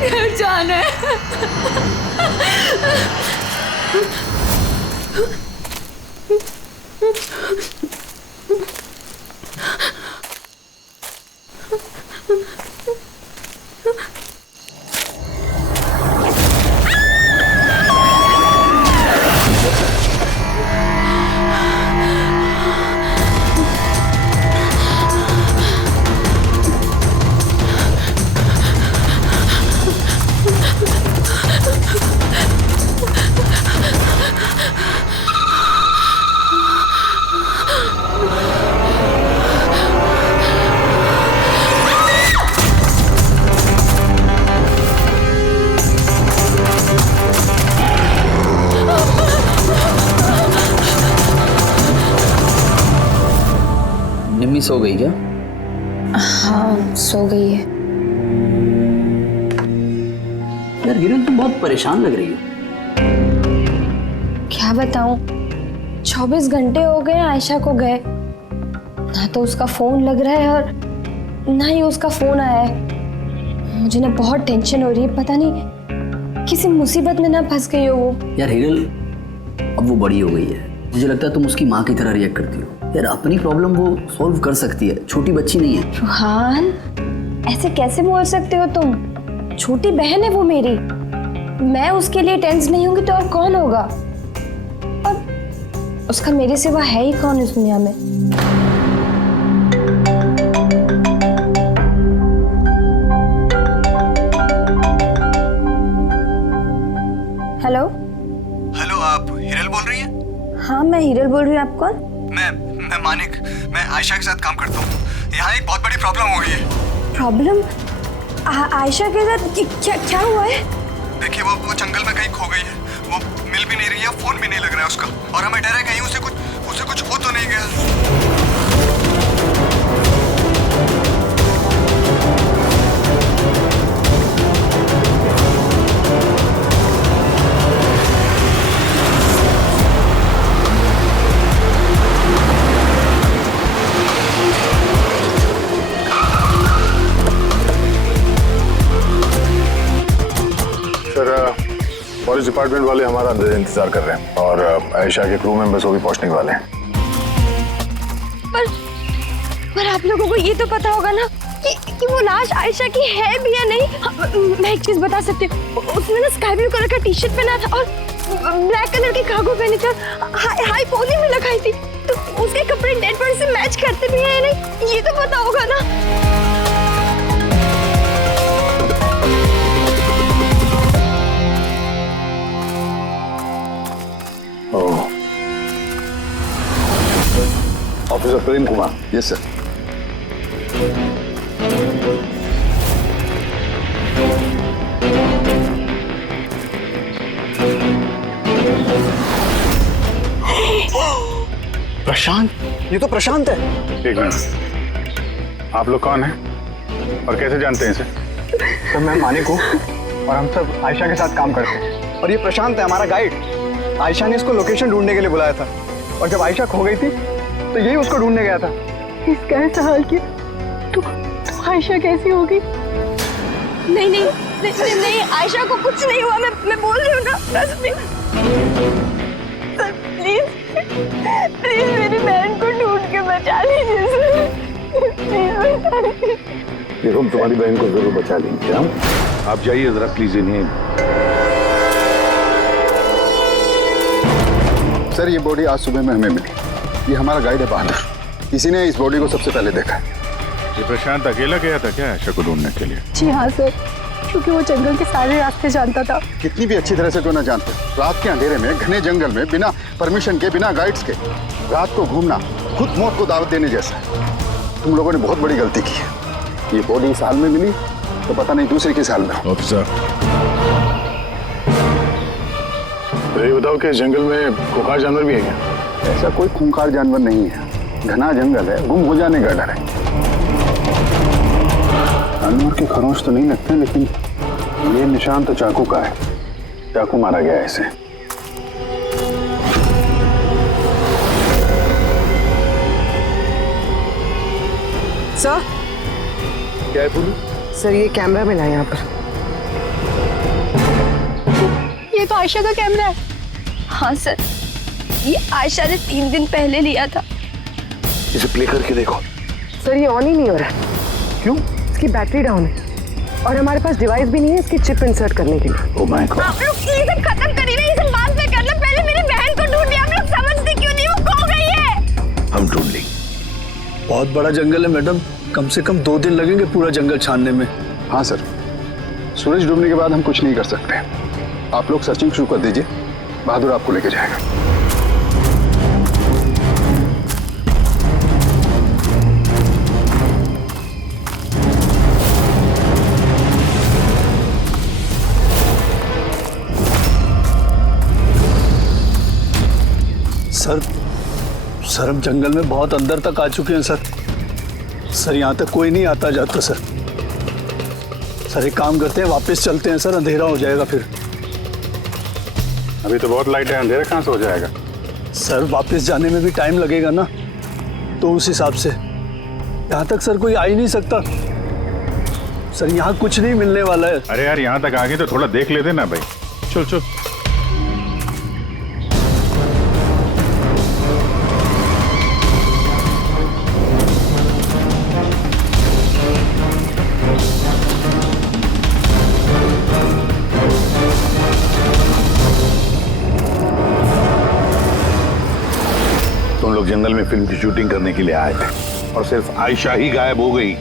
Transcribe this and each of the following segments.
घर जाना है। निम्मी सो गई क्या? हाँ सो गई है। यार हिरन तुम बहुत परेशान लग रही हो। क्या बताऊं, 24 घंटे हो गए आयशा को गए, ना तो उसका फोन लग रहा है और ना ही उसका फोन आया है। मुझे ना बहुत टेंशन हो रही है, पता नहीं किसी मुसीबत में ना फंस गई हो वो। यार हिरल, अब वो बड़ी हो गई है, मुझे लगता है तुम उसकी माँ की तरह रिएक्ट करती हो। यार अपनी प्रॉब्लम वो सॉल्व कर सकती है, छोटी बच्ची नहीं है। रूहान, ऐसे कैसे बोल सकते हो तुम? छोटी बहन है वो मेरी, मैं उसके लिए टेंस नहीं होंगी तो और कौन होगा? और उसका मेरे सिवा है ही कौन इस दुनिया में? हेलो हेलो, आप हिरल बोल रही हैं? हाँ मैं हिरल बोल रही हूँ। आप कौन? मैं मानिक, मैं आयशा के साथ काम करता हूँ। यहाँ एक बहुत बड़ी प्रॉब्लम हो गई है। प्रॉब्लम? आयशा के साथ क्या क्या हुआ है? देखिए वो जंगल में कहीं खो गई है। वो मिल भी नहीं रही है, फोन भी नहीं लग रहा है उसका, और हमें डर है कहीं उसे कुछ हो तो नहीं गया। पुलिस डिपार्टमेंट वाले हमारा अंदर इंतजार कर रहे हैं और आयशा के क्रू मेंबर्स वो भी पहुंचने वाले हैं। पर आप लोगों को ये तो पता होगा ना कि वो लाश आयशा की है भी या नहीं। मैं एक चीज बता सकती हूँ, उसने ना स्काई ब्लू कलर का टी शर्ट पहना था और ब्लैक कलर की कार्गो पहनी थी, हाई पोनी में लगाई थी, तो उसके कपड़े डेड बॉडी से मैच करते भी हैं या नहीं, ये तो पता होगा ना। Officer Prem Kumar. Yes sir. Prashant, ये तो प्रशांत है। एक मिनट, आप लोग कौन हैं और कैसे जानते हैं इसे? तो मैं मानिक हूँ और हम सब आयशा के साथ काम करते हैं, और ये प्रशांत है हमारा गाइड। आयशा ने इसको लोकेशन ढूंढने के लिए बुलाया था, और जब आयशा खो गई थी तो यही उसको ढूंढने गया था। इसका ऐसा हाल किया तो आयशा कैसी होगी? नहीं नहीं नहीं नहीं, आयशा को कुछ नहीं हुआ, मैं बोल रही हूँ ना। Trust me sir, please please मेरी बहन को ढूंढ के बचा लीजिए सर, प्लीज बचा लीजिए। देखो हम तुम्हारी बहन को जरूर बचा लेंगे। हम आप जाइए जरा प्लीज इन्हें। सर ये बॉडी आज सुबह में हमें मिली, ये हमारा गाइड है बहादुर, इसी ने इस बॉडी को सबसे पहले देखा। ये प्रशांत अकेला गया था क्या आयशा को ढूंढने के लिए? जी हाँ सर, क्योंकि वो जंगल के सारे रास्ते जानता था। कितनी भी अच्छी तरह से क्यों ना जानते, रात के अंधेरे में घने जंगल में बिना परमिशन के, बिना गाइड्स के रात को घूमना खुद मौत को दावत देने जैसा है। तुम लोगों ने बहुत बड़ी गलती की है। ये बॉडी इस हाल में मिली तो पता नहीं दूसरे किस हाल में। ऑफिसर, तो ये बताओ कि जंगल में खूंखार जानवर भी है क्या? ऐसा कोई खूंखार जानवर नहीं है, घना जंगल है, गुम हो जाने का डर है। जानवर के खरोंच तो नहीं लगते, लेकिन ये निशान तो चाकू का है, चाकू मारा गया है इसे। सर, क्या है बोलू? सर ये कैमरा मिला है यहाँ पर। तो आयशा का कैमरा है। हाँ सर, ये आयशा ने 3 दिन पहले लिया था। इसे प्ले करके देखो। सर ये ऑन ही नहीं हो रहा। क्यों? इसकी बैटरी डाउन है और हमारे पास डिवाइस भी नहीं है इसकी चिप इंसर्ट करने के लिए। Oh my God. आप लोग ये सब खत्म करिए ना, ये सब बाद में करना। पहले मेरी बहन को ढूंढिए। आप लोग समझते क्यों नहीं, वो खो गई है। हम ढूंढ लेंगे। बहुत बड़ा जंगल है मैडम, कम से कम 2 दिन लगेंगे पूरा जंगल छानने में। हाँ सर, सूरज डूबने के बाद हम कुछ नहीं कर सकते। आप लोग सर्चिंग शुरू कर दीजिए, बहादुर आपको लेके जाएगा। सर हम जंगल में बहुत अंदर तक आ चुके हैं सर। सर यहाँ तक कोई नहीं आता जाता सर। सर एक काम करते हैं, वापस चलते हैं सर, अंधेरा हो जाएगा फिर। अभी तो बहुत लाइट है, अंधेरा कहाँ से हो जाएगा? सर वापस जाने में भी टाइम लगेगा ना, तो उस हिसाब से यहाँ तक सर कोई आ ही नहीं सकता। सर यहाँ कुछ नहीं मिलने वाला है। अरे यार, यहाँ तक आ गए तो थोड़ा देख लेते ना भाई। चल चल। तुम लोग जंगल में फिल्म की शूटिंग करने के लिए आए थे और सिर्फ आयशा ही गायब हो गई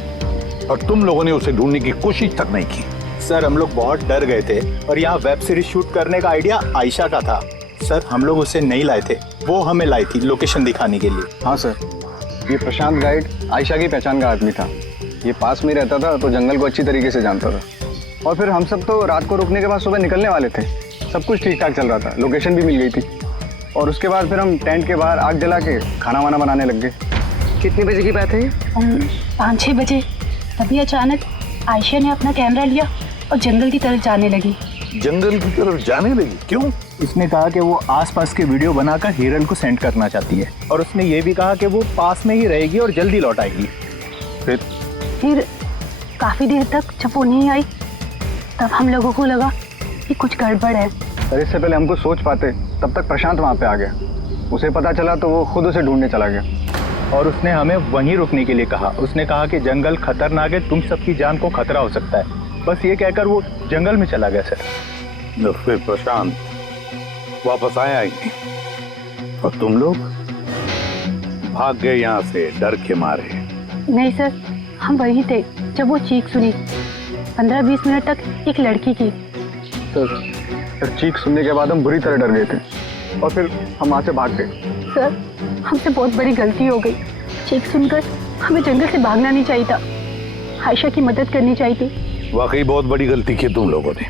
और तुम लोगों ने उसे ढूंढने की कोशिश तक नहीं की। सर हम लोग बहुत डर गए थे और यहाँ वेब सीरीज शूट करने का आइडिया आयशा का था। सर हम लोग उसे नहीं लाए थे, वो हमें लाई थी लोकेशन दिखाने के लिए। हाँ सर, ये प्रशांत गाइड आयशा की पहचान का आदमी था। ये पास में रहता था तो जंगल को अच्छी तरीके से जानता था। और फिर हम सब तो रात को रुकने के बाद सुबह निकलने वाले थे। सब कुछ ठीक ठाक चल रहा था, लोकेशन भी मिल गई थी। और उसके बाद फिर हम टेंट के बाहर आग जला के खाना वाना बनाने लग गए। कितने बजे की बात है ये? 5-6 बजे। तभी अचानक आयशा ने अपना कैमरा लिया और जंगल की तरफ जाने लगी। जंगल की तरफ जाने लगी? क्यों? इसने कहा कि वो आसपास के वीडियो बनाकर हिरल को सेंड करना चाहती है और उसने ये भी कहा कि वो पास में ही रहेगी और जल्दी लौट आएगी। फिर काफी देर तक जब वो नहीं आई तब हम लोगों को लगा कि कुछ गड़बड़ है। और इससे पहले हमको सोच पाते तब तक प्रशांत वहाँ पे आ गया। उसे पता चला तो वो खुद उसे ढूंढने चला गया। और उसने हमें वहीं रुकने के लिए कहा। उसने कहा कि जंगल खतरनाक है, तुम सबकी जान को खतरा हो सकता है। बस ये कहकर वो जंगल में चला गया सर। तो फिर प्रशांत वापस आया ही नहीं और तुम लोग भाग गए यहाँ से डर के मारे। नहीं सर, हम वही थे जब वो चीख सुनी। 15-20 मिनट तक एक लड़की की। फिर चीख सुनने के बाद हम बुरी तरह डर गए थे और फिर हम वहाँ से भाग गए। सर हमसे बहुत बड़ी गलती हो गई। चीख सुनकर हमें जंगल से भागना नहीं चाहिए था, आयशा की मदद करनी चाहिए थी। वाकई बहुत बड़ी गलती की तुम लोगों ने।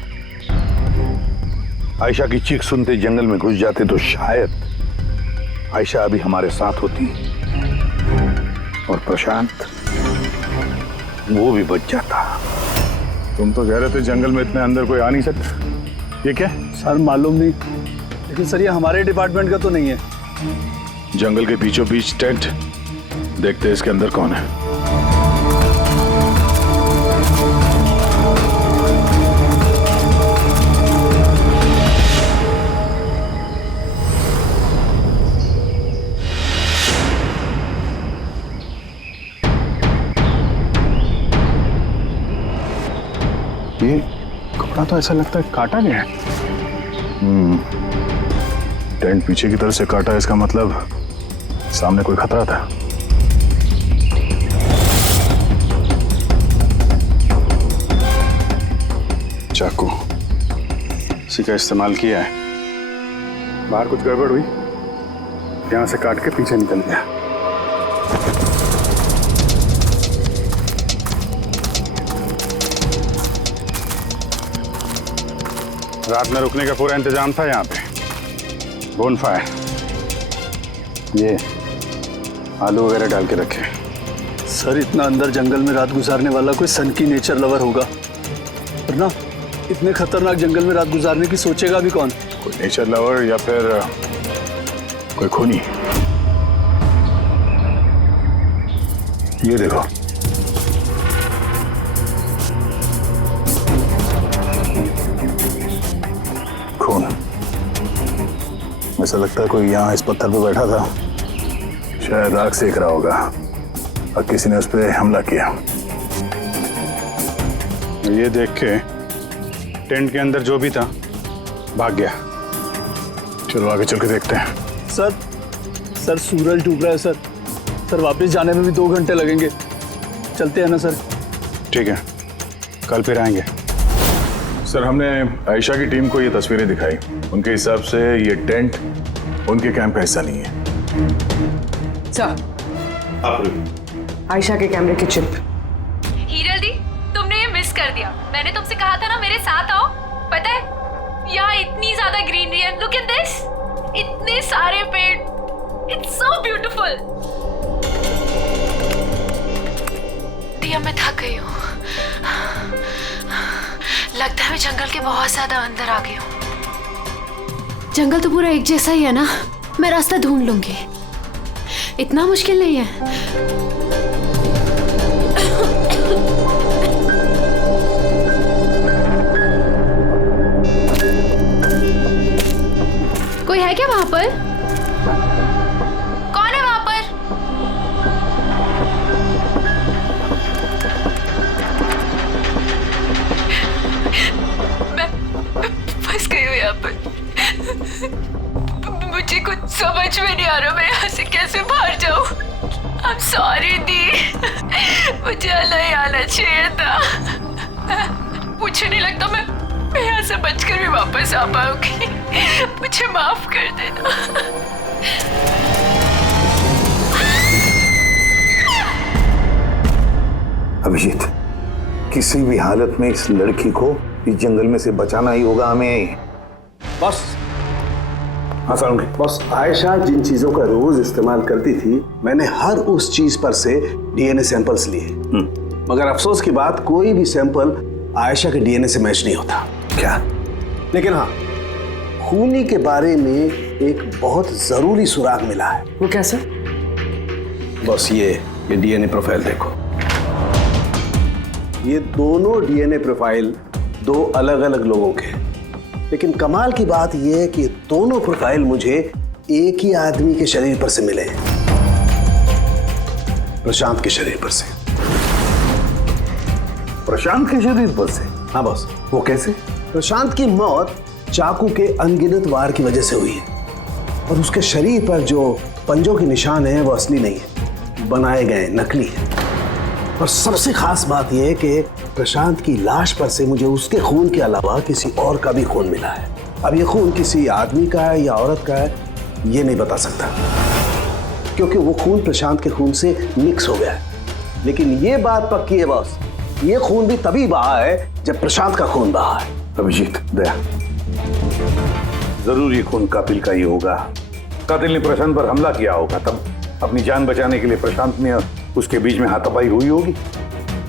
आयशा की चीख सुनते जंगल में घुस जाते तो शायद आयशा अभी हमारे साथ होती और प्रशांत वो भी बच जाता। तुम तो कह रहे थे जंगल में इतने अंदर कोई आ नहीं सकता। ये क्या? सर मालूम नहीं, लेकिन सर ये हमारे डिपार्टमेंट का तो नहीं है। जंगल के बीचों बीच टेंट, देखते हैं इसके अंदर कौन है। ये कपड़ा तो ऐसा लगता है काटा गया है। टेंट पीछे की तरफ से काटा, इसका मतलब सामने कोई खतरा था। चाकू इसी का इस्तेमाल किया है। बाहर कुछ गड़बड़ हुई, यहाँ से काट के पीछे निकल गया। रात में रुकने का पूरा इंतजाम था यहाँ पे। बोनफायर, ये आलू वगैरह डाल के रखे। सर इतना अंदर जंगल में रात गुजारने वाला कोई सन की नेचर लवर होगा, वरना इतने खतरनाक जंगल में रात गुजारने की सोचेगा भी कौन? कोई नेचर लवर या फिर कोई खूनी। ये देखो, खून। ऐसा लगता है कोई यहाँ इस पत्थर पे बैठा था, शायद आग सेक रहा होगा और किसी ने उस पर हमला किया। ये देख के टेंट के अंदर जो भी था भाग गया। चलो आगे चल के देखते हैं। सर सूरज डूब रहा है सर वापस जाने में भी 2 घंटे लगेंगे। चलते हैं ना सर? ठीक है, कल फिर आएंगे। सर, हमने आयशा की टीम को ये तस्वीरें दिखाई। उनके हिसाब से ये टेंट उनके कैंप का हिस्सा नहीं है। सर, आयशा के कैमरे की चिप। हीरल दी, तुमने ये मिस कर दिया। मैंने तुमसे कहा था ना मेरे साथ आओ। पता है यहाँ इतनी ज्यादा ग्रीनरी है। लुक एट दिस, इतने सारे पेड़। It's so beautiful. दिया, मैं थक गई हूँ। लगता है मैं जंगल के बहुत ज्यादा अंदर आ गई हूँ। जंगल तो पूरा एक जैसा ही है ना, मैं रास्ता ढूंढ लूंगी। इतना मुश्किल नहीं है। कोई है क्या वहां पर? कौन है वहां पर? मैं फंस गई हूँ यहाँ पर। मुझे कुछ समझ में नहीं आ रहा, मैं यहाँ से कैसे बाहर जाऊँ। I'm sorry दी, मुझे अलग आना चाहिए था। मुझे नहीं लगता मैं यहाँ से बचकर भी वापस आ पाऊंगी। मुझे माफ कर देना। अभिजीत, किसी भी हालत में इस लड़की को इस जंगल में से बचाना ही होगा हमें। बस हाँ सालुंगी। बस आयशा जिन चीजों का रोज इस्तेमाल करती थी, मैंने हर उस चीज पर से डीएनए सैंपल्स लिए, मगर अफसोस की बात, कोई भी सैंपल आयशा के डीएनए से मैच नहीं होता। क्या? लेकिन हाँ, खूनी के बारे में एक बहुत जरूरी सुराग मिला है। वो कैसे? बस ये डीएनए प्रोफाइल देखो। ये दोनों डीएनए प्रोफाइल 2 अलग अलग लोगों के, लेकिन कमाल की बात यह है कि दोनों प्रोफाइल मुझे एक ही आदमी के शरीर पर से मिले हैं, प्रशांत के शरीर पर से। प्रशांत के शरीर पर से? हाँ बॉस। वो कैसे? प्रशांत की मौत चाकू के अनगिनत वार की वजह से हुई है, और उसके शरीर पर जो पंजों के निशान हैं वो असली नहीं है, बनाए गए नकली हैं। और सबसे खास बात यह है कि प्रशांत की लाश पर से मुझे उसके खून के अलावा किसी और का भी खून मिला है। अब ये खून किसी आदमी का है या औरत का है, ये नहीं बता सकता, क्योंकि वो खून प्रशांत के खून से मिक्स हो गया है। लेकिन ये बात पक्की है बॉस, ये खून भी तभी बहा है जब प्रशांत का खून बहा है। अभिजीत, दया, जरूर ये खून कातिल का ही होगा। कातिल ने प्रशांत पर हमला किया होगा, तब अपनी जान बचाने के लिए प्रशांत ने उसके बीच में हाथापाई हुई होगी,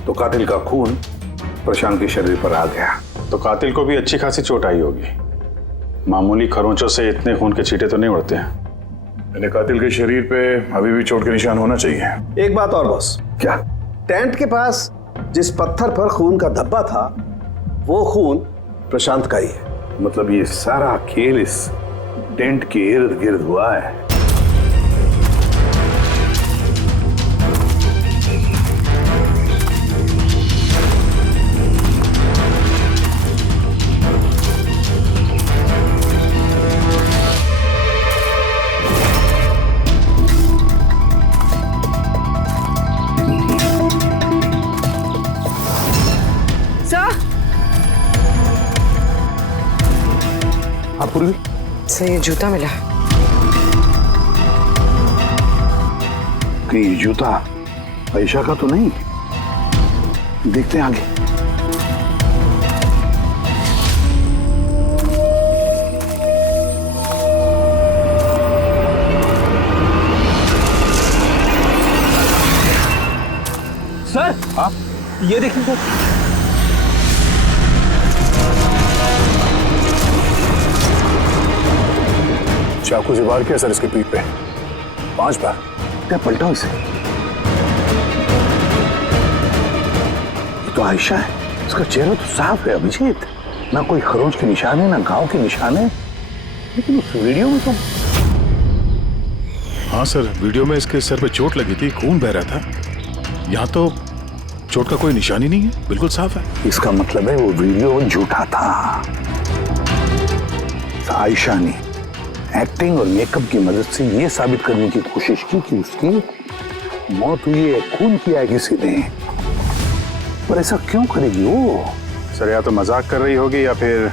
तो कातिल का खून प्रशांत के शरीर पर आ गया। तो कातिल को भी अच्छी खासी चोट आई होगी। मामूली खरोंचों से इतने खून के छींटे तो नहीं उड़ते हैं। मैंने कातिल के शरीर पे अभी भी चोट के निशान होना चाहिए। एक बात और बॉस। क्या? टेंट के पास जिस पत्थर पर खून का धब्बा था, वो खून प्रशांत का ही है। मतलब ये सारा खेल इस टेंट के इर्द गिर्द हुआ है। पूर्वी से ये जूता मिला। कि ये जूता आयशा का तो नहीं? देखते हैं आगे। सर, हाँ, ये देखिए सर। चाकू से वार किया सर इसके पीठ पे 5 बार। क्या पलटा इसे? ये तो आयशा है, इसका चेहरा तो साफ है अभिजीत। ना कोई खरोंच के निशान है, ना घाव के निशान है, लेकिन उस वीडियो में तो हाँ सर, वीडियो में इसके सर पे चोट लगी थी, खून बह रहा था। यहाँ तो चोट का कोई निशान ही नहीं है, बिल्कुल साफ है। इसका मतलब है वो वीडियो झूठा था। आयशा ने एक्टिंग और मेकअप की मदद से ये साबित करने की कोशिश की कि उसकी मौत हुई है, खून किया है किसी ने। पर ऐसा क्यों करेगी वो? सर या तो मजाक कर रही होगी या फिर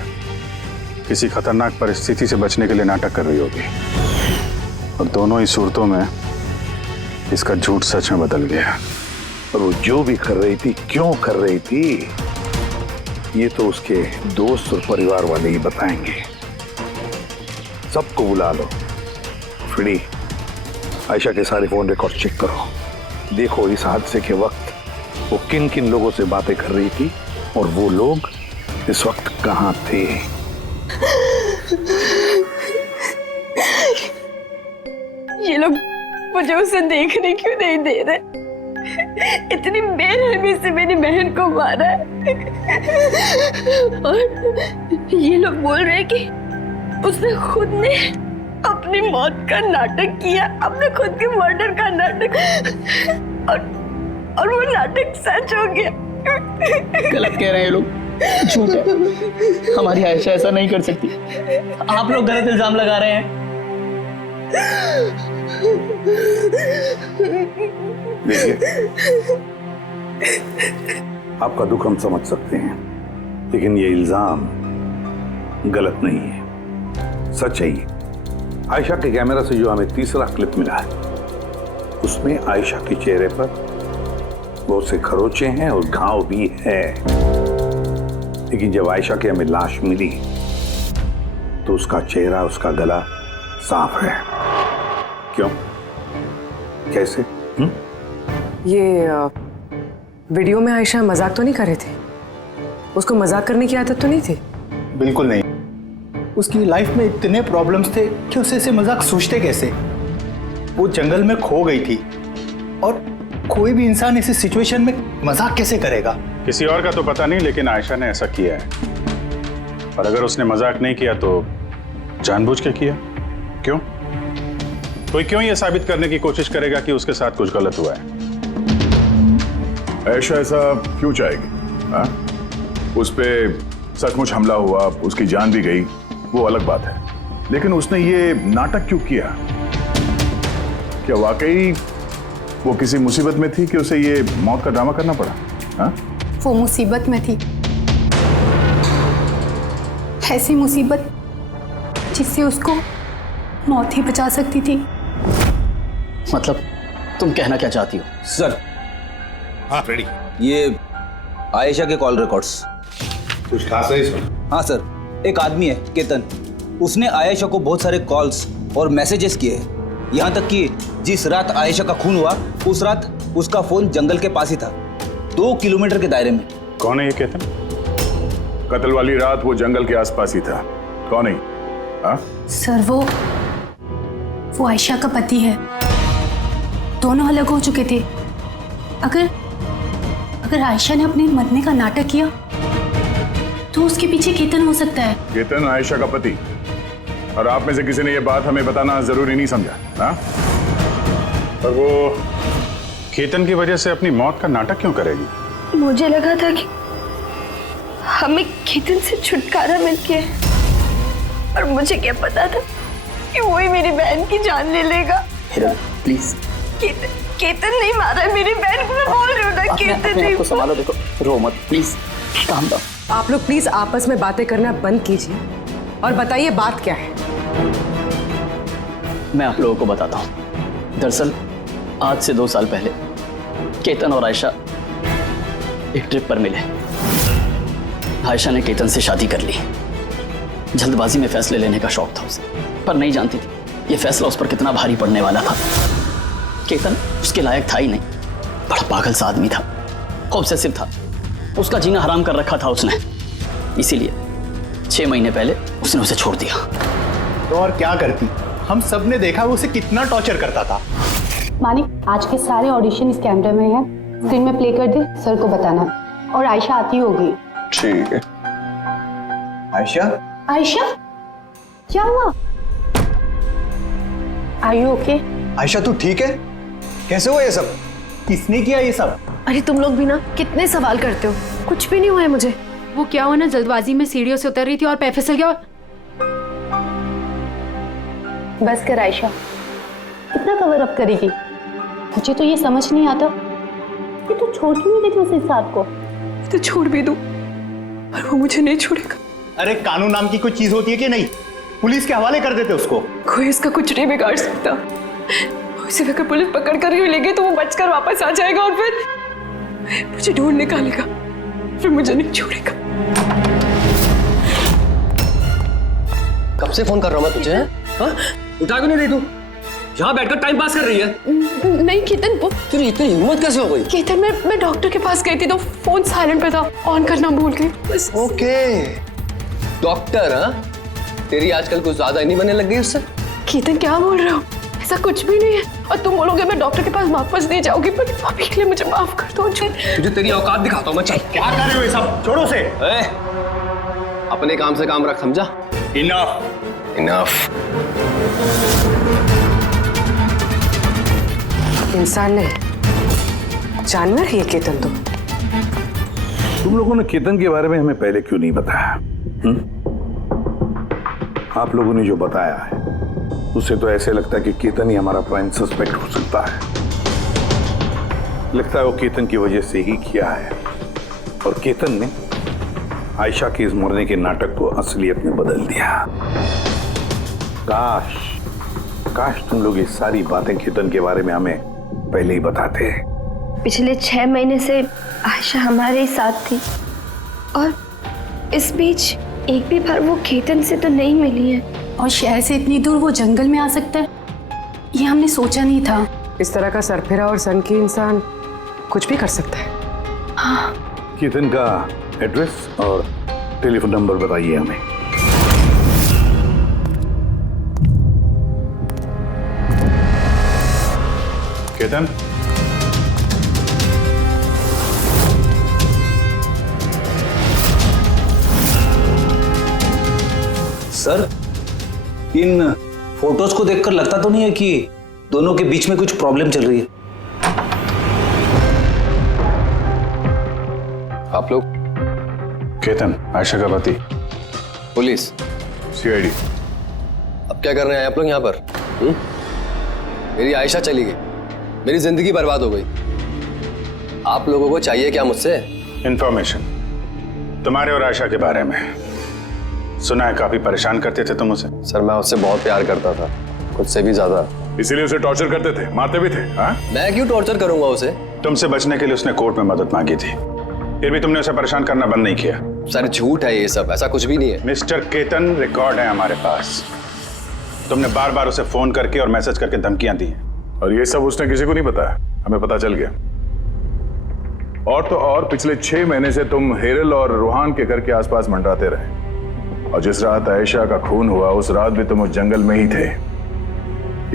किसी खतरनाक परिस्थिति से बचने के लिए नाटक कर रही होगी। और दोनों ही सूरतों में इसका झूठ सच में बदल गया। और वो जो भी कर रही थी, क्यों कर रही थी, ये तो उसके दोस्त और परिवार वाले ही बताएंगे। सबको बुला लो। फ्री आयशा के सारे फोन रिकॉर्ड चेक करो। देखो इस हादसे के वक्त वो किन किन लोगों से बातें कर रही थी और वो लोग इस वक्त कहाँ थे। ये लोग मुझे उसे देखने क्यों नहीं दे रहे? इतनी बेरहमी से मेरी बहन को मारा है। और ये लोग बोल रहे हैं कि उसने खुद ने अपनी मौत का नाटक किया, अपने खुद के मर्डर का नाटक। और वो नाटक सच हो गया। गलत कह रहे हैं ये लोग, झूठ है। हमारी आयशा ऐसा नहीं कर सकती। आप लोग गलत इल्जाम लगा रहे हैं। देखिए, आपका दुख हम समझ सकते हैं, लेकिन ये इल्जाम गलत नहीं है, सच है ये। आयशा के कैमरा से जो हमें तीसरा क्लिप मिला है, उसमें आयशा के चेहरे पर बहुत से खरोचे हैं और घाव भी है। लेकिन जब आयशा की हमें लाश मिली तो उसका चेहरा, उसका गला साफ है। क्यों? कैसे? ये वीडियो में आयशा मजाक तो नहीं कर रहे थे? उसको मजाक करने की आदत तो नहीं थी? बिल्कुल नहीं। उसकी लाइफ में इतने प्रॉब्लम्स थे कि उसे ऐसे मजाक सोचते कैसे? वो जंगल में खो गई थी और कोई भी इंसान ऐसी सिचुएशन में मजाक कैसे करेगा? किसी और का तो पता नहीं, लेकिन आयशा ने ऐसा किया है। और अगर उसने मजाक नहीं किया तो जानबूझ के किया। क्यों? कोई क्यों ये साबित करने की कोशिश करेगा कि उसके साथ कुछ गलत हुआ है? आयशा ऐसा क्यों चाहेगी? हाँ? उस पे सचमुच हमला हुआ, उसकी जान भी गई, वो अलग बात है। लेकिन उसने ये नाटक क्यों किया? क्या वाकई वो किसी मुसीबत में थी कि उसे ये मौत का ड्रामा करना पड़ा? हाँ? वो मुसीबत में थी, ऐसी मुसीबत जिससे उसको मौत ही बचा सकती थी। मतलब तुम कहना क्या चाहती हो? सर, हाँ रेडी। ये आयशा के कॉल रिकॉर्ड्स। कुछ खास है इसमें? हाँ सर, एक आदमी है केतन, उसने आयशा को बहुत सारे कॉल्स और मैसेजेस किए हैं। यहाँ तक कि जिस रात आयशा का खून हुआ उस रात उसका फोन जंगल के पास ही था, 2 किलोमीटर के दायरे में। कौन है ये केतन? कत्ल वाली रात वो जंगल के आसपास ही था। कौन है? हाँ? सर वो आयशा का पति है। दोनों अलग हो चुके थे। अगर आयशा ने अपने मरने का नाटक किया तो उसके पीछे केतन हो सकता है। केतन आयशा का पति? और आप में से किसी ने ये बात हमें बताना जरूरी नहीं समझा? हाँ? और वो केतन की वजह से अपनी मौत का नाटक क्यों करेगी? मुझे लगा था कि हमें केतन से छुटकारा मिल गया, और मुझे क्या पता था कि वो ही मेरी बहन की जान ले लेगा। प्लीज। केतन नहीं मारा है मेरी बहन को, मैं बोल रही हूँ ना। केतन नहीं। संभालो, देखो, रो मत प्लीज, काम डाउन। आप लोग प्लीज आपस में बातें करना बंद कीजिए और बताइए बात क्या है। मैं आप लोगों को बताता हूँ। दरअसल आज से 2 साल पहले केतन और आयशा एक ट्रिप पर मिले। आयशा ने केतन से शादी कर ली। जल्दबाजी में फैसले लेने का शौक था उसे, पर नहीं जानती थी ये फैसला उस पर कितना भारी पड़ने वाला था। केतन उसके लायक था ही नहीं, बड़ा पागल सा आदमी था, ऑब्सेसिव था, उसका जीना हराम कर रखा था उसने। इसीलिए 6 महीने पहले उसने उसे छोड़ दिया। तो और क्या करती? हम सब ने देखा वो उसे कितना टॉर्चर करता था। मानिक, आज के सारे ऑडिशन इस कैमरे में हैं, स्क्रीन में प्ले कर दे, सर को बताना। और आयशा आती होगी। ठीक है। आयशा? आयशा, क्या हुआ? Are you okay? आयशा तू ठीक है? कैसे हुआ ये सब? किसने किया ये सब? अरे तुम लोग भी ना कितने सवाल करते हो, कुछ भी नहीं हुआ है मुझे। वो क्या हुआ ना, जल्दबाजी में सीढ़ियों से उतर रही थी और पैर फिसल गया। बस कर आयशा, कितना कवर अप करेगी? मुझे तो ये समझ नहीं आता कि तू छोड़ क्यों नहीं देती उस इंसान को? तो छोड़ भी दूं और वो मुझे नहीं छोड़ेगा। अरे कानून नाम की कोई चीज होती है कि नहीं? पुलिस के हवाले कर देते उसको। कोई इसका कुछ नहीं बिगाड़ सकता। उसे अगर पुलिस पकड़ कर ही लेगी तो वो बचकर वापस आ जाएगा और फिर मुझे ढूंढ निकालेगा, फिर मुझे नहीं छोड़ेगा। कब से फोन कर रहा हूँ मैं तुझे? हाँ? उठा क्यों नहीं रही तू? यहाँ बैठकर टाइम पास कर रही है। नहीं केतन, वो तेरी इतनी हिम्मत कैसे हो गई? केतन मैं डॉक्टर के पास गई थी तो फोन साइलेंट पे था, ऑन करना भूल गई बस। Okay, doctor? हाँ, तेरी आजकल कुछ ज्यादा ही नहीं बनने लग गई उससे। केतन क्या बोल रहे हो? ऐसा कुछ भी नहीं है। और तुम बोलोगे मैं डॉक्टर के पास वापस नहीं जाऊंगी, पर अभी के लिए मुझे माफ कर दो। तुझे तेरी औकात दिखाता हूँ मैं। चल। क्या कर रहे हो ये सब? छोड़ो से। अपने काम से काम रख, समझा? इनफ। इनफ। इंसान नहीं, जानवर है ये केतन। तुम लोगों ने केतन के बारे में हमें पहले क्यों नहीं बताया? आप लोगों ने जो बताया है उससे तो ऐसे लगता है कि केतन ही हमारा प्राइम सस्पेक्ट हो सकता है। लगता है वो केतन की वजह से ही किया है और केतन ने आयशा के इस मरने के नाटक को असलियत में बदल दिया। काश काश तुम लोग ये सारी बातें केतन के बारे में हमें पहले ही बताते। पिछले 6 महीने से आयशा हमारे ही साथ थी और इस बीच एक भी बार वो केतन से तो नहीं मिली है। और शहर से इतनी दूर वो जंगल में आ सकता है, ये हमने सोचा नहीं था। इस तरह का सरफिरा और सन की इंसान कुछ भी कर सकता है। हाँ। केतन का एड्रेस और टेलीफोन नंबर बताइए हमें। केतन, सर, इन फोटोज को देखकर लगता तो नहीं है कि दोनों के बीच में कुछ प्रॉब्लम चल रही है? आप लोग? केतन आयशा का पति। पुलिस? सीआईडी। अब क्या कर रहे हैं आप लोग यहाँ पर? मेरी आयशा चली गई, मेरी जिंदगी बर्बाद हो गई। आप लोगों को चाहिए क्या मुझसे? इंफॉर्मेशन तुम्हारे और आयशा के बारे में। सुना है काफी परेशान करते थे तुम उसे। सर मैं उससे बहुत प्यार करता था, खुद से भी ज्यादा। इसीलिए उसे टॉर्चर करते थे, मारते भी थे? हाँ? मैं क्यों टॉर्चर करूंगा उसे? तुमसे बचने के लिए उसने कोर्ट में मदद मांगी थी, फिर भी तुमने उसे परेशान करना बंद नहीं किया। सर झूठ है ये सब, ऐसा कुछ भी नहीं है। मिस्टर केतन, रिकॉर्ड है हमारे पास। तुमने बार बार उसे फोन करके और मैसेज करके धमकियां दी और ये सब उसने किसी को नहीं बताया, हमें पता चल गया। और तो और पिछले 6 महीने से तुम हेरल और रूहान के घर के आसपास मंडराते रहे और जिस रात आयशा का खून हुआ उस रात भी तुम उस जंगल में ही थे।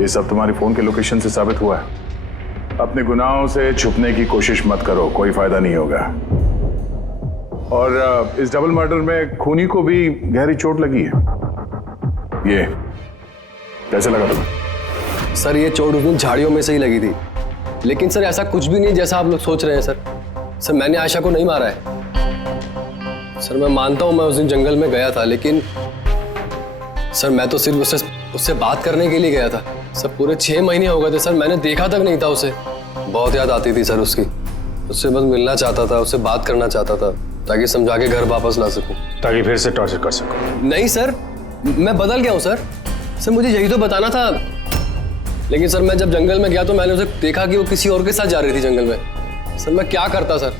ये सब तुम्हारी फोन के लोकेशन से साबित हुआ है। अपने गुनाहों से छुपने की कोशिश मत करो, कोई फायदा नहीं होगा। और इस डबल मर्डर में खूनी को भी गहरी चोट लगी है। ये कैसे लगा तुम्हें? सर ये चोट उस दिन झाड़ियों में से ही लगी थी, लेकिन सर ऐसा कुछ भी नहीं जैसा आप लोग सोच रहे हैं। सर मैंने आयशा को नहीं मारा है। सर मैं मानता हूं मैं उस दिन जंगल में गया था, लेकिन सर मैं तो सिर्फ उससे बात करने के लिए गया था। सर पूरे 6 महीने हो गए थे सर, मैंने देखा तक नहीं था उसे। बहुत याद आती थी सर उसकी, उससे बस मिलना चाहता था, उससे बात करना चाहता था ताकि समझा के घर वापस ला सकूं, ताकि फिर से टॉर्चर कर सको। नहीं सर, मैं बदल गया हूं सर। सर मुझे यही तो बताना था, लेकिन सर मैं जब जंगल में गया तो मैंने उसे देखा कि वो किसी और के साथ जा रही थी जंगल में। सर मैं क्या करता सर,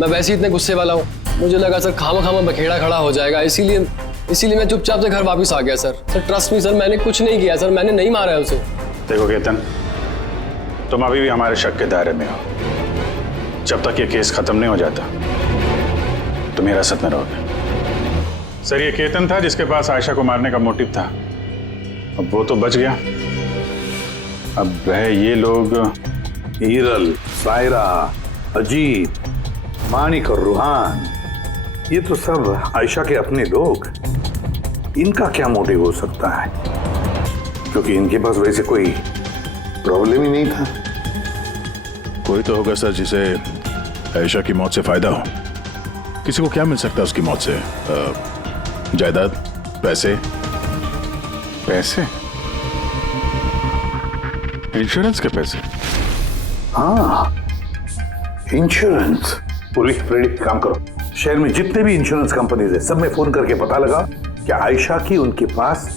मैं वैसे ही इतने गुस्से वाला हूँ। मुझे लगा सर खामा बखेड़ा खड़ा हो जाएगा, इसीलिए मैं चुपचाप से घर वापस आ गया sir. Sir trust me sir, मैंने कुछ नहीं किया सर, मैंने नहीं मारा है उसे। देखो केतन, तुम अभी भी हमारे शक के दायरे में हो। जब तक ये केस खत्म नहीं हो जाता तुम हिरासत में रहोगे। सर ये केतन था जिसके पास आयशा को मारने का मोटिव था, अब वो तो बच गया। अब वह ये लोग हीरल, सायरा, अजीत, मानिक और रूहान, ये तो सब आयशा के अपने लोग। इनका क्या मोटिव हो सकता है? क्योंकि इनके पास वैसे कोई प्रॉब्लम ही नहीं था। कोई तो होगा सर जिसे आयशा की मौत से फायदा हो। किसी को क्या मिल सकता है उसकी मौत से? जायदाद, पैसे? पैसे? इंश्योरेंस के पैसे? हाँ, इंश्योरेंस। पुलिस प्रेडिक्ट काम करो, शहर में जितने भी इंश्योरेंस कंपनीज है सब में फोन करके पता लगा कि आयशा की उनके पास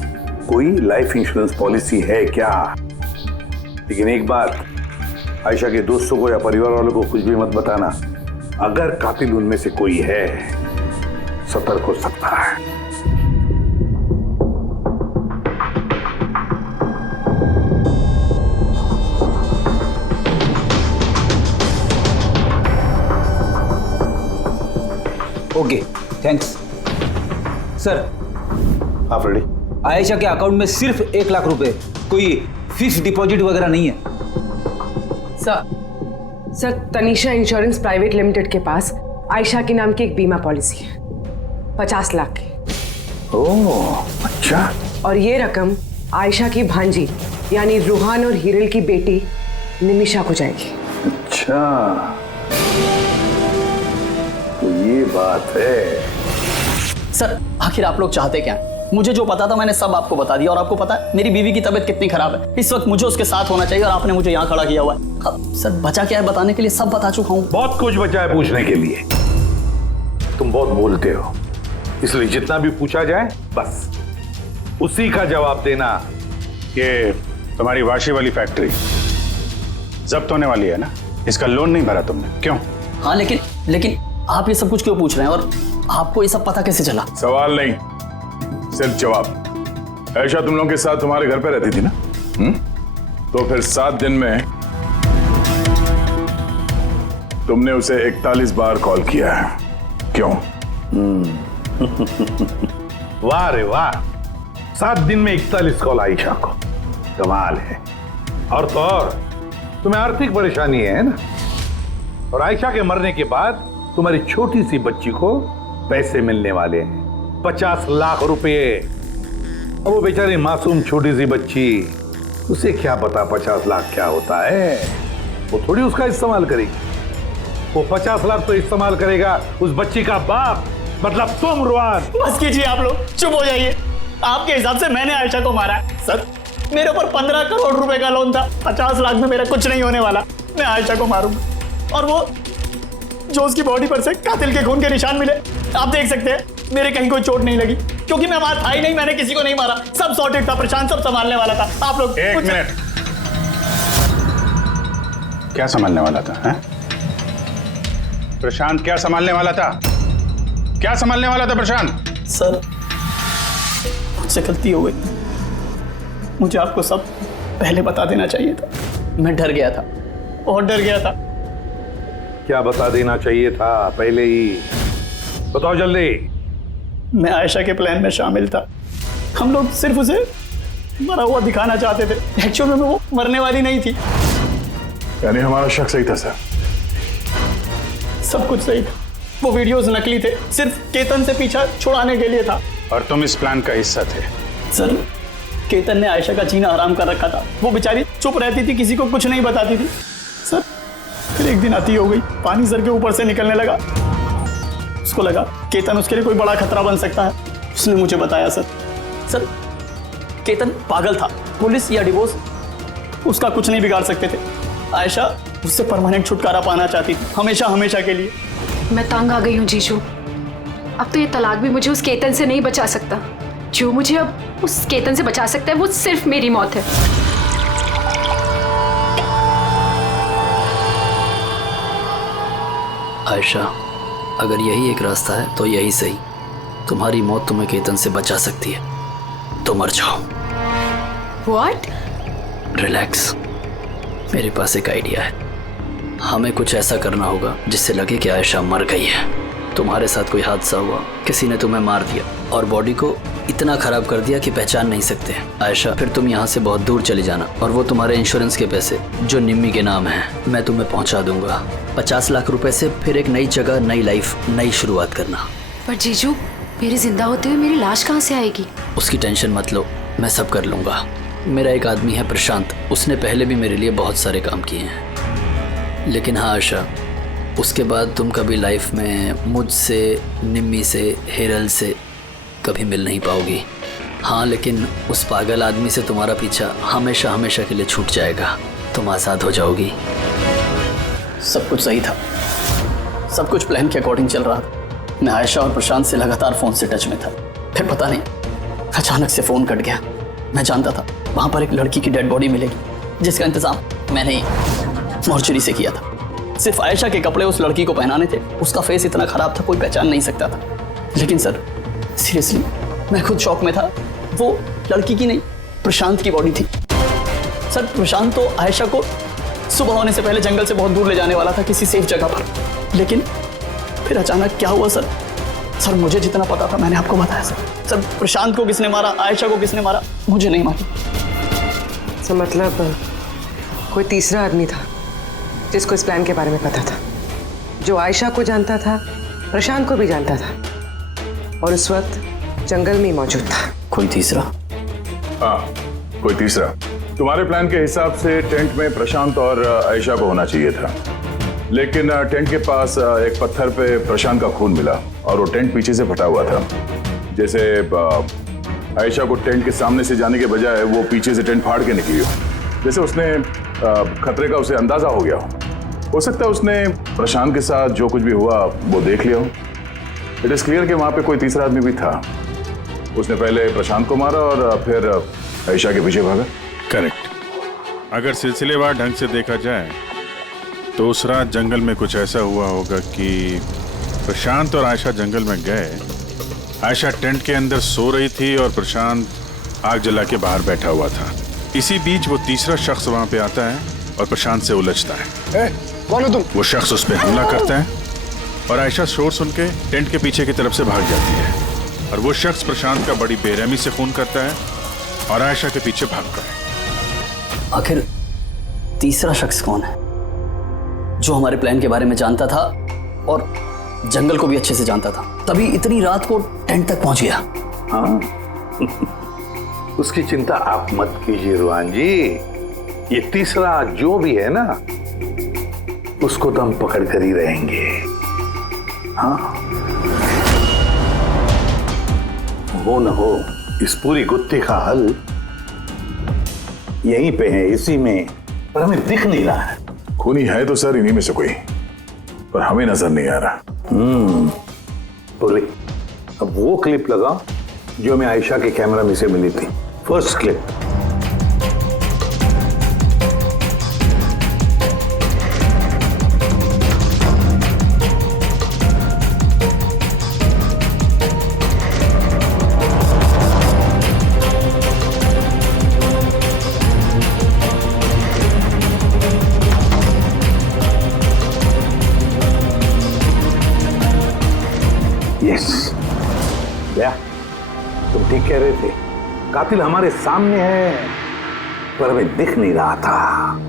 कोई लाइफ इंश्योरेंस पॉलिसी है क्या। लेकिन एक बात, आयशा के दोस्तों को या परिवार वालों को कुछ भी मत बताना। अगर कातिल उनमें से कोई है, सतर्क हो सकता है। Okay, thanks sir. आप रेडी? आयशा के अकाउंट में सिर्फ 1 लाख रुपए, कोई फिक्स डिपॉजिट वगैरह नहीं है। Sir, Tanisha insurance private limited के पास आयशा के नाम की एक बीमा पॉलिसी है 50 लाख की। ओह, अच्छा। और ये रकम आयशा की भांजी यानी रूहान और हीरल की बेटी निमिषा को जाएगी। अच्छा, तो ये बात है। सर, आखिर आप लोग चाहते क्या? मुझे जो पता था मैंने सब आपको बता दिया। और आपको पता है मेरी बीवी की तबीयत कितनी खराब है। इस वक्त मुझे उसके साथ होना चाहिए और आपने मुझे यहाँ खड़ा किया हुआ है। अब सर बचा क्या है बताने के लिए? सब बता चुका हूँ। बहुत कुछ बचा है पूछने के लिए। तुम बहुत बोलते हो, इसलिए जितना भी पूछा जाए बस उसी का जवाब देना। ये तुम्हारी वाशी वाली फैक्ट्री जब्त होने वाली है ना? इसका लोन नहीं भरा तुमने, क्यों? हाँ, लेकिन आप ये सब कुछ क्यों पूछ रहे हैं? और आपको ये सब पता कैसे चला? सवाल नहीं, सिर्फ जवाब। आयशा तुम लोगों के साथ तुम्हारे घर पे रहती थी ना? तो फिर 7 दिन में तुमने उसे 41 बार कॉल किया है, क्यों? वाह रे वाह, 7 दिन में 41 कॉल आयशा को, कमाल है। और तो और तुम्हें आर्थिक परेशानी है ना, और आयशा के मरने के बाद तुम्हारी छोटी सी बच्ची को पैसे मिलने वाले हैं 50 लाख रुपए। अब वो बेचारी मासूम छोटी सी बच्ची, उसे क्या पता 50 लाख क्या होता है? वो थोड़ी उसका इस्तेमाल करेगी। वो 50 लाख तो इस्तेमाल करेगा उस बच्ची का बाप, मतलब तुम रुआन। बस कीजिए आप लोग, चुप हो जाइए। आपके हिसाब से मैंने आयशा को मारा है? सर, मेरे ऊपर 15 करोड़ रुपए का लोन था। 50 लाख में मेरा कुछ नहीं होने वाला। मैं आयशा को मारूंगा। और वो जो उसकी बॉडी पर से कातिल के खून के निशान मिले, आप देख सकते हैं मेरे कहीं कोई चोट नहीं लगी, क्योंकि मैं वहां था ही नहीं। मैंने किसी को नहीं मारा, सब सॉर्टेड था। प्रशांत सब संभालने वाला था। आप लोग एक मिनट, क्या संभालने वाला था? है? प्रशांत क्या संभालने वाला था? क्या संभालने वाला था प्रशांत? सर, मुझसे गलती हो गई। मुझे आपको सब पहले बता देना चाहिए था। मैं डर गया था, बहुत डर गया था। क्या बता देना चाहिए था पहले ही? बताओ जल्दी। मैं आयशा के प्लान में शामिल था। हम लोग सिर्फ उसे मरा हुआ दिखाना चाहते थे। एक्चुअल में वो मरने वाली नहीं थी। यानी हमारा शक सही था सर? सब कुछ सही था। वो वीडियोस नकली थे, सिर्फ केतन से पीछा छुड़ाने के लिए था। और तुम इस प्लान का हिस्सा थे? सर, केतन ने आयशा का जीना हराम कर रखा था। वो बेचारी चुप रहती थी, किसी को कुछ नहीं बताती थी। सर, फिर एक दिन अति हो गई, पानी सर के ऊपर से निकलने लगा। उसको लगा केतन उसके लिए कोई बड़ा खतरा बन सकता है। उसने मुझे बताया सर, केतन पागल था। पुलिस या डिवोर्स उसका कुछ नहीं बिगाड़ सकते थे। आयशा उससे परमानेंट छुटकारा पाना चाहती थी, हमेशा हमेशा के लिए। मैं तंग आ गई हूँ जीजू। अब तो ये तलाक भी मुझे उस केतन से नहीं बचा सकता। जो मुझे अब उस केतन से बचा सकता है वो सिर्फ मेरी मौत है। आयशा, अगर यही एक रास्ता है तो यही सही। तुम्हारी मौत तुम्हें केतन से बचा सकती है, तो मर जाओ। What? रिलैक्स, मेरे पास एक आइडिया है। हमें कुछ ऐसा करना होगा जिससे लगे कि आयशा मर गई है। तुम्हारे साथ कोई हादसा हुआ, किसी ने तुम्हें मार दिया और बॉडी को इतना खराब कर दिया कि पहचान नहीं सकते। आयशा, फिर तुम यहाँ से बहुत दूर चली जाना और वो तुम्हारे इंश्योरेंस के पैसे जो निम्मी के नाम हैं मैं तुम्हें पहुँचा दूंगा। 50 लाख रुपए से फिर एक नई जगह, नई लाइफ, नई शुरुआत करना। पर जीजू, मेरे जिंदा होते हुए मेरी लाश कहाँ से आएगी? उसकी टेंशन मत लो, मैं सब कर लूंगा। मेरा एक आदमी है प्रशांत, उसने पहले भी मेरे लिए बहुत सारे काम किए हैं। लेकिन हाँ आशा, उसके बाद तुम कभी लाइफ में मुझसे, निम्मी से, हेरल से कभी मिल नहीं पाओगी। हाँ, लेकिन उस पागल आदमी से तुम्हारा पीछा हमेशा हमेशा के लिए छूट जाएगा। तुम आज़ाद हो जाओगी। सब कुछ सही था, सब कुछ प्लान के अकॉर्डिंग चल रहा था। मैं आयशा और प्रशांत से लगातार फ़ोन से टच में था। फिर पता नहीं अचानक से फ़ोन कट गया। मैं जानता था वहाँ पर एक लड़की की डेड बॉडी मिलेगी, जिसका इंतज़ाम मैंने ही मॉर्चरी से किया था। सिर्फ आयशा के कपड़े उस लड़की को पहनाने थे। उसका फेस इतना ख़राब था, कोई पहचान नहीं सकता था। लेकिन सर सीरियसली मैं खुद शॉक में था। वो लड़की की नहीं, प्रशांत की बॉडी थी। सर प्रशांत तो आयशा को सुबह होने से पहले जंगल से बहुत दूर ले जाने वाला था, किसी सेफ जगह पर। लेकिन फिर अचानक क्या हुआ सर? सर मुझे जितना पता था मैंने आपको बताया सर। सर प्रशांत को किसने मारा, आयशा को किसने मारा, मुझे नहीं मालूम। सर मतलब कोई तीसरा आदमी था जिसको इस प्लान के बारे में पता था, जो आयशा को जानता था, प्रशांत को भी जानता था, और उस वक्त जंगल में ही मौजूद था। कोई तीसरा? हाँ, कोई तीसरा। तुम्हारे प्लान के हिसाब से टेंट में प्रशांत और आयशा को होना चाहिए था, लेकिन टेंट के पास एक पत्थर पे प्रशांत का खून मिला और वो टेंट पीछे से फटा हुआ था। जैसे आयशा को टेंट के सामने से जाने के बजाय वो पीछे से टेंट फाड़ के निकली हो, जैसे उसने खतरे का उसे अंदाजा हो गया हो सकता है उसने प्रशांत के साथ जो कुछ भी हुआ वो देख लिया हो। इट इज क्लियर कि वहां पे कोई तीसरा आदमी भी था। उसने पहले प्रशांत को मारा और फिर आयशा के पीछे भागा। करेक्ट। अगर सिलसिलेवार ढंग से देखा जाए तो उस रात जंगल में कुछ ऐसा हुआ होगा कि प्रशांत और आयशा जंगल में गए। आयशा टेंट के अंदर सो रही थी और प्रशांत आग जला के बाहर बैठा हुआ था। इसी बीच वो तीसरा शख्स वहां पे आता है और प्रशांत से उलझता है। कौन हो तुम? वो शख्स उस पर हमला करता है और आयशा शोर सुन के टेंट के पीछे की तरफ से भाग जाती है और वो शख्स प्रशांत का बड़ी बेरहमी से खून करता है और आयशा के पीछे भागता है। आखिर तीसरा शख्स कौन है जो हमारे प्लान के बारे में जानता था और जंगल को भी अच्छे से जानता था, तभी इतनी रात को टेंट तक पहुंच गया? हाँ उसकी चिंता आप मत कीजिए रुहान जी। ये तीसरा जो भी है ना, उसको तो हम पकड़ कर ही रहेंगे। हाँ हो न हो, इस पूरी गुत्थी का हल यहीं पे है, इसी में, पर हमें दिख नहीं रहा है। खूनी है तो सर इन्हीं में से कोई, पर हमें नजर नहीं आ रहा। बोले अब वो क्लिप लगा जो हमें आयशा के कैमरा में से मिली थी, फर्स्ट क्लिप। यस, क्या तुम ठीक कह रहे थे, कातिल हमारे सामने है पर हमें दिख नहीं रहा था।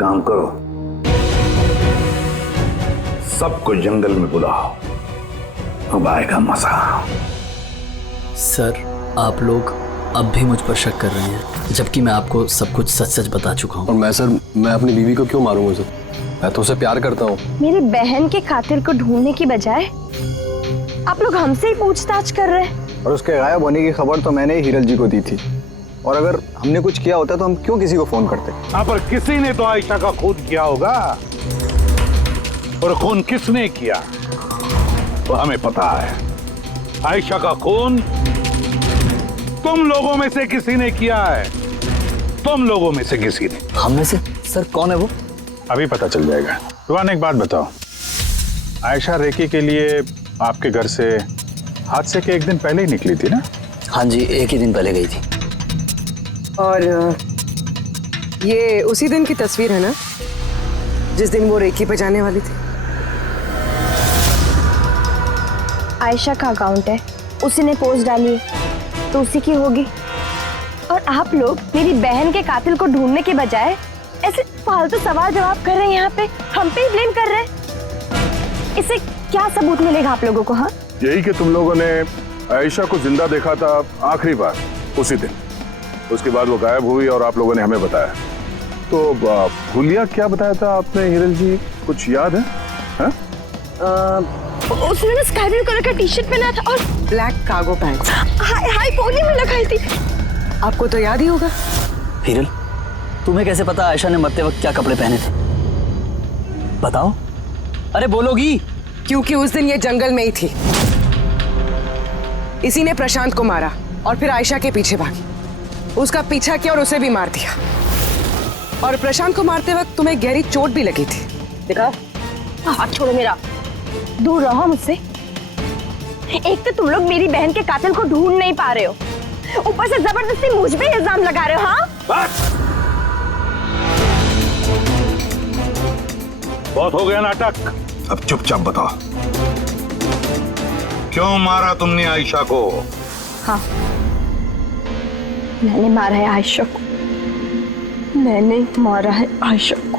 काम करो, सबको जंगल में बुलाओ, अब आएगा मजा। सर आप लोग अब भी मुझ पर शक कर रहे हैं, जबकि मैं आपको सब कुछ सच सच बता चुका हूँ। और मैं सर, मैं अपनी बीवी को क्यों मारूंगा सर? मैं तो उसे प्यार करता हूँ। मेरी बहन के कातिल को ढूंढने की बजाय आप लोग हमसे ही पूछताछ कर रहे हैं। और उसके गायब होने की खबर तो मैंने ही हिरल जी को दी थी, और अगर हमने कुछ किया होता तो हम क्यों किसी को फोन करते? हाँ, पर किसी ने तो आयशा का खून किया होगा, और खून किसने किया वो हमें पता है। आयशा का खून तुम लोगों में से किसी ने किया है, तुम लोगों में से किसी ने। हम में से? सर कौन है वो? अभी पता चल जाएगा। रुहान एक बात बताओ, आयशा रेकी के लिए आपके घर से हादसे के एक दिन पहले ही निकली थी ना? हाँ जी, एक ही दिन पहले गई थी। और ये उसी दिन की तस्वीर है ना जिस दिन वो रेकी पे जाने वाली थी? आयशा का अकाउंट है, उसी ने पोस्ट डाली है तो उसी की होगी। और आप लोग मेरी बहन के कातिल को ढूंढने के बजाय ऐसे फालतू सवाल जवाब कर रहे हैं, यहाँ पे हम पे ही ब्लेम कर रहे हैं। इससे क्या सबूत मिलेगा आप लोगों को? हाँ, यही कि तुम लोगों ने आयशा को जिंदा देखा था आखिरी बार उसी दिन, उसके बाद वो गायब हुई और आप लोगों ने हमें बताया। तो भूलिया क्या बताया था आपने हिरल जी, कुछ याद है? हा? उसने ना स्काई ब्लू कलर का टी शर्ट पहना था और black cargo pant. High pony में लगाई थी। आपको तो याद ही होगा। हिरल, तुम्हें कैसे पता आयशा ने मरते वक्त क्या कपड़े पहने थे? बताओ, अरे बोलोगी? क्योंकि उस दिन ये जंगल में ही थी। इसी ने प्रशांत को मारा और फिर आयशा के पीछे भागी, उसका पीछा किया और उसे भी मार दिया। और प्रशांत को मारते वक्त तुम्हें गहरी चोट भी लगी थी। देखा, हाथ छोड़ो मेरा, दूर रहो मुझसे। एक तो तुम लोग मेरी बहन के कातिल को ढूंढ नहीं पा रहे हो, ऊपर से जबरदस्ती मुझ पे इल्जाम लगा रहे हो। हाँ, बहुत हो गया नाटक, अब चुपचाप बताओ, क्यों मारा तुमने आयशा को? हाँ, मैंने मारा है आयशा को, मैंने मारा है आयशा को।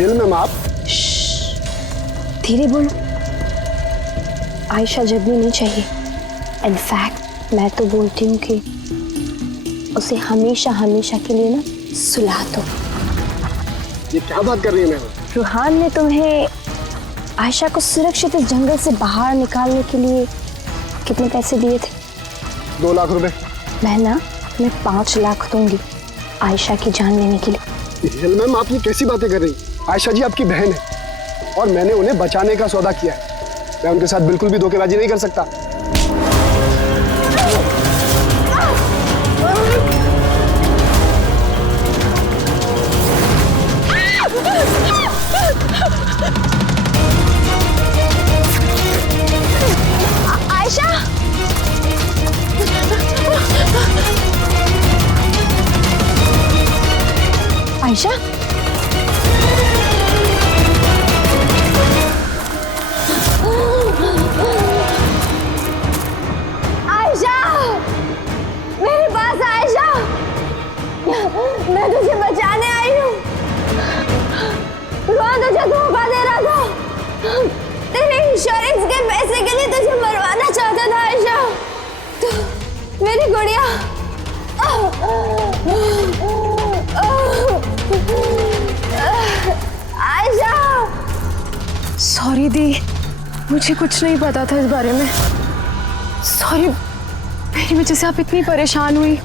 मैम आप धीरे बोलो, आयशा जबनी नहीं चाहिए। इनफैक्ट मैं तो बोलती हूँ कि उसे हमेशा हमेशा के लिए ना सुला दो। ये क्या बात कर रही है मैम? रूहान ने तुम्हें आयशा को सुरक्षित इस जंगल से बाहर निकालने के लिए कितने पैसे दिए थे? 2 लाख रुपए। मैं ना तुम्हें 5 लाख दूंगी आयशा की जान लेने के लिए। मैम आप ये कैसी बातें कर रही? आयशा जी आपकी बहन है और मैंने उन्हें बचाने का सौदा किया है। मैं उनके साथ बिल्कुल भी धोखेबाजी नहीं कर सकता। आयशा, आयशा, आयशा, मेरे पास आयशा, मैं तुझे बचाने आई हूँ। रोहन तुझे धोखा दे रहा था, तेरे इंश्योरेंस के पैसे के लिए तुझे मरवाना चाहता था आयशा। तो मेरी गुड़िया, आयशा। सॉरी दी, मुझे कुछ नहीं पता था इस बारे में। सॉरी, मेरी वजह से आप इतनी परेशान हुई।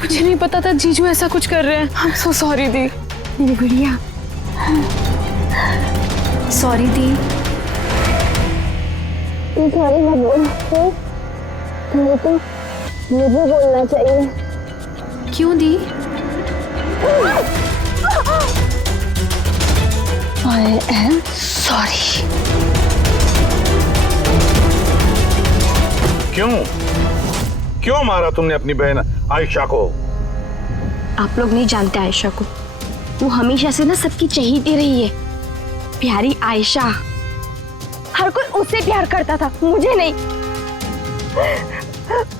मुझे नहीं पता था जीजू ऐसा कुछ कर रहे हैं। आई एम सो सॉरी दी। मेरी गुड़िया, सॉरी दी। सॉरी मत बोल, तो मुझे बोलना चाहिए। क्यों दी? I am sorry. क्यों मारा तुमने अपनी बहन आयशा को? आप लोग नहीं जानते आयशा को, वो हमेशा से ना सबकी चहेती रही है। प्यारी आयशा, हर कोई उससे प्यार करता था, मुझे नहीं।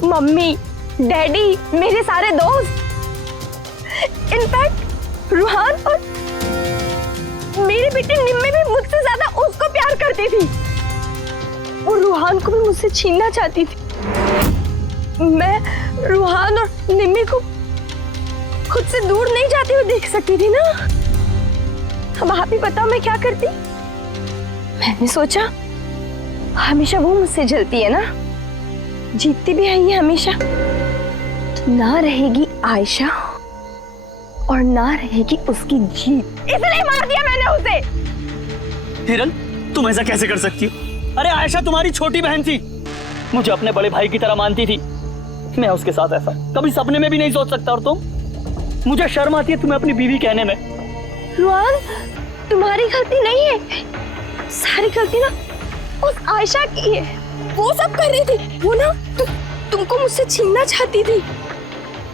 मम्मी, डैडी, मेरे सारे दोस्त, इनफैक्ट रूहान और मेरी बेटी निम्मी भी मुझसे ज्यादा उसको प्यार करती थी। वो रूहान को भी मुझसे छीनना चाहती थी। मैं रूहान और निम्मी को खुद से दूर नहीं जाती हुई देख सकती थी ना। अब आप ही बताओ मैं क्या करती? मैंने सोचा हमेशा वो मुझसे जलती है ना, जीतती भी है ये हमेशा, तो ना रहेगी आयशा और ना रहेगी उसकी जीत। इसलिए मार दिया मैंने उसे। हिरल, तुम ऐसा कैसे कर सकती हो? अरे आयशा तुम्हारी छोटी बहन थी, मुझे अपने बड़े भाई की तरह मानती थी। मैं उसके साथ ऐसा कभी सपने में भी नहीं सोच सकता। और तुम, मुझे शर्म आती है तुम्हें अपनी बीवी कहने में। रुआन, तुम्हारी गलती नहीं है, सारी गलती ना उस आयशा की है। वो सब कर रही थी, वो ना तुमको मुझसे छीनना चाहती थी,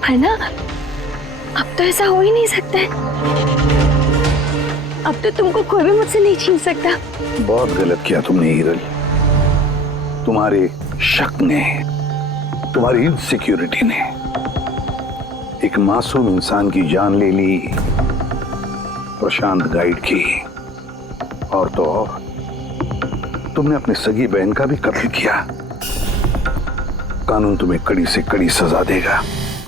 है ना? अब तो ऐसा हो ही नहीं सकता है। अब तो तुमको कोई भी मुझसे नहीं छीन सकता। बहुत गलत किया तुमने हिरल। तुम्हारे शक ने, तुम्हारी इनसिक्योरिटी ने एक मासूम इंसान की जान ले ली, प्रशांत गाइड की। और तो और तुमने अपनी सगी बहन का भी कत्ल किया। कानून तुम्हें कड़ी से कड़ी सजा देगा।